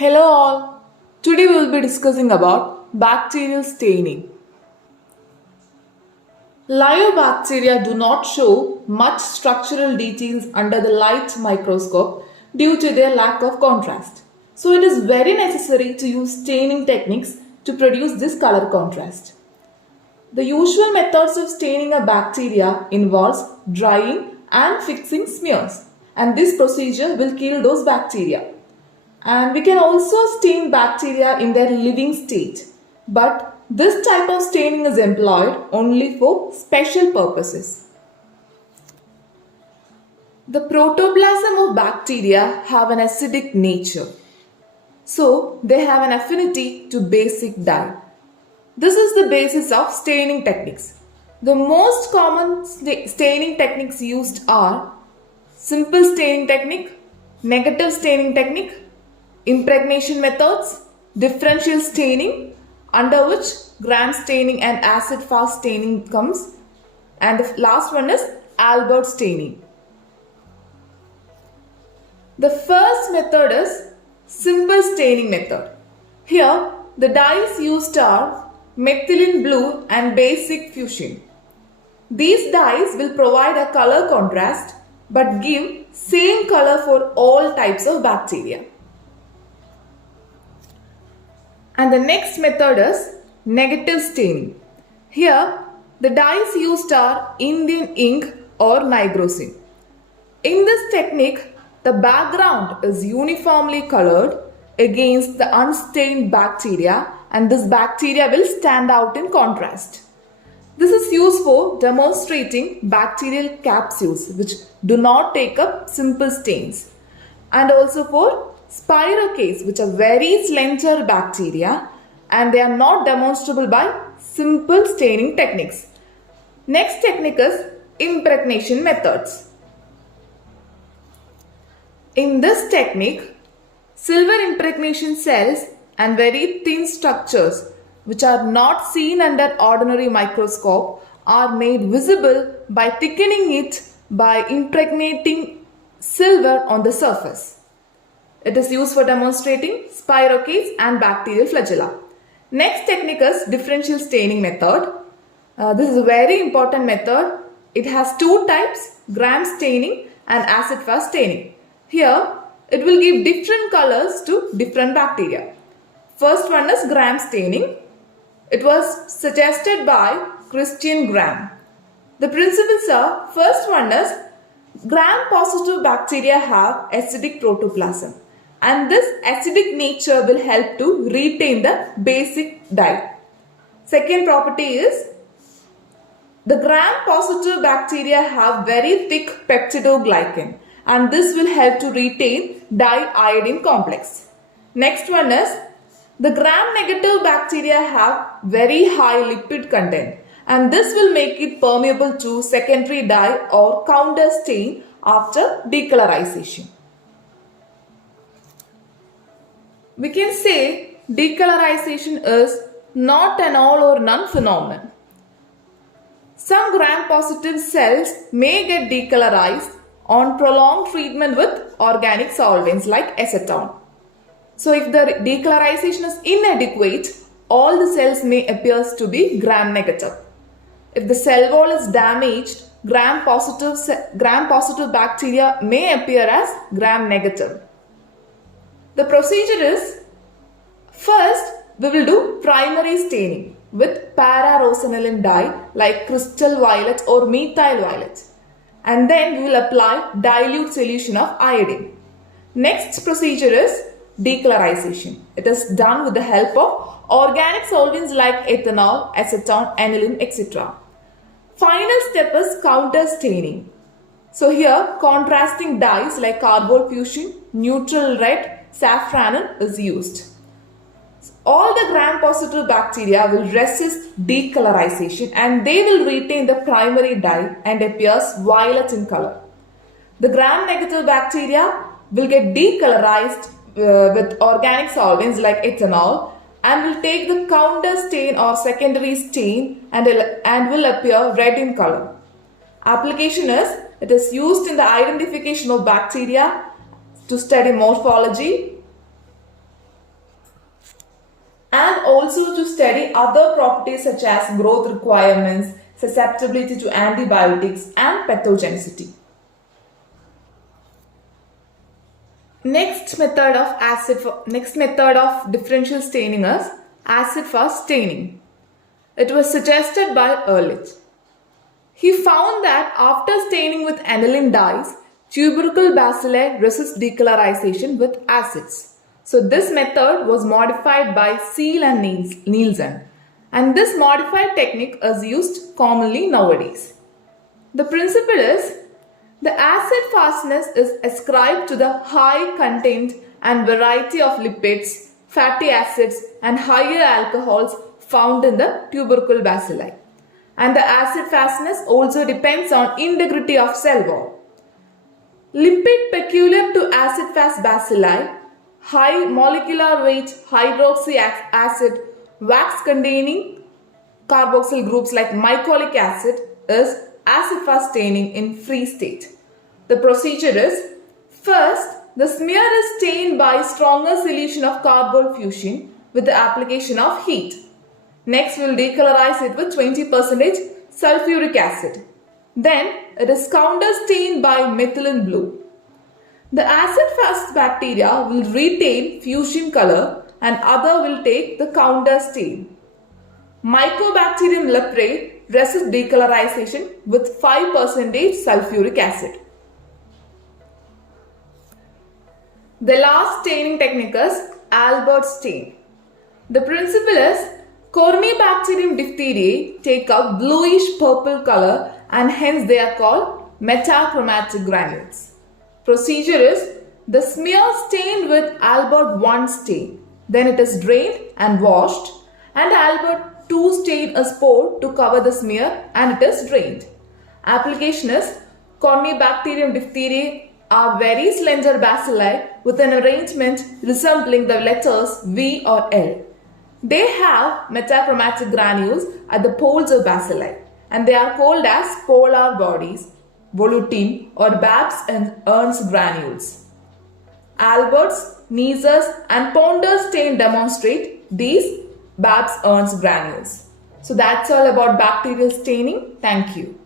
Hello all. Today we will be discussing about bacterial staining. Live bacteria do not show much structural details under the light microscope due to their lack of contrast. So it is very necessary to use staining techniques to produce this color contrast. The usual methods of staining a bacteria involves drying and fixing smears, and this procedure will kill those bacteria. And we can also stain bacteria in their living state. But this type of staining is employed only for special purposes. The protoplasm of bacteria have an acidic nature. So they have an affinity to basic dye. This is the basis of staining techniques. The most common staining techniques used are simple staining technique, negative staining technique, impregnation methods, differential staining, under which gram staining and acid-fast staining comes, and the last one is Albert staining. The first method is simple staining method. Here the dyes used are methylene blue and basic fuchsia. These dyes will provide a color contrast but give same color for all types of bacteria. And the next method is negative staining. Here the dyes used are Indian ink or nigrosin. In this technique, the background is uniformly colored against the unstained bacteria, and this bacteria will stand out in contrast. This is used for demonstrating bacterial capsules which do not take up simple stains, and also for spirochetes, which are very slender bacteria and they are not demonstrable by simple staining techniques. Next technique is impregnation methods. In this technique, silver impregnation cells and very thin structures which are not seen under ordinary microscope are made visible by thickening it by impregnating silver on the surface. It is used for demonstrating spirochetes and bacterial flagella. Next technique is differential staining method. This is a very important method. It has two types, gram staining and acid-fast staining. Here, it will give different colors to different bacteria. First one is gram staining. It was suggested by Christian Gram. The principles are, first one is gram-positive bacteria have acidic protoplasm, and this acidic nature will help to retain the basic dye. Second property is the gram-positive bacteria have very thick peptidoglycan, and this will help to retain di-iodine complex. Next one is the gram-negative bacteria have very high lipid content, and this will make it permeable to secondary dye or counter stain after decolorization. We can say decolorization is not an all or none phenomenon. Some gram-positive cells may get decolorized on prolonged treatment with organic solvents like acetone. So if the decolorization is inadequate, all the cells may appear to be gram-negative. If the cell wall is damaged, gram-positive bacteria may appear as gram-negative. The procedure is, first we will do primary staining with para-rosanilin dye like crystal violet or methyl violet, and then we will apply dilute solution of iodine. Next procedure is decolorization. It is done with the help of organic solvents like ethanol, acetone, aniline, etc. Final step is counter staining. So here contrasting dyes like carbol fuchsia, neutral red, safranin is used. All the gram-positive bacteria will resist decolorization and they will retain the primary dye and appears violet in color. The gram-negative bacteria will get decolorized with organic solvents like ethanol and will take the counter stain or secondary stain and will appear red in color. Application is, it is used in the identification of bacteria to study morphology, and also to study other properties such as growth requirements, susceptibility to antibiotics, and pathogenicity. Next method of differential staining is acid-fast staining. It was suggested by Ehrlich. He found that after staining with aniline dyes, tubercle bacilli resist decolorization with acids. So this method was modified by Seal and Nielsen, and this modified technique is used commonly nowadays. The principle is the acid fastness is ascribed to the high content and variety of lipids, fatty acids, and higher alcohols found in the tubercle bacilli. And the acid fastness also depends on integrity of cell wall. Lipid peculiar to acid-fast bacilli, high molecular weight hydroxy acid, wax-containing carboxyl groups like mycolic acid is acid-fast staining in free state. The procedure is, first, the smear is stained by stronger solution of carbonyl fusion with the application of heat. Next, we will decolorize it with 20% sulfuric acid. Then, it is counter-stained by methylene blue. The acid-fast bacteria will retain fusion color and other will take the counter-stain. Mycobacterium leprae resists decolorization with 5% sulfuric acid. The last staining technique is Albert stain. The principle is Corynebacterium diphtheriae take a bluish purple color and hence they are called metachromatic granules. Procedure is the smear stained with Albert 1 stain, then it is drained and washed, and Albert 2 stain is poured to cover the smear and it is drained. Application is Corynebacterium diphtheriae are very slender bacilli with an arrangement resembling the letters V or L. They have metachromatic granules at the poles of bacilli and they are called as polar bodies, volutin or Babs and Ernst granules. Albert's, Neisser's and Ponder's stain demonstrate these Babs Ernst granules. So that's all about bacterial staining. Thank you.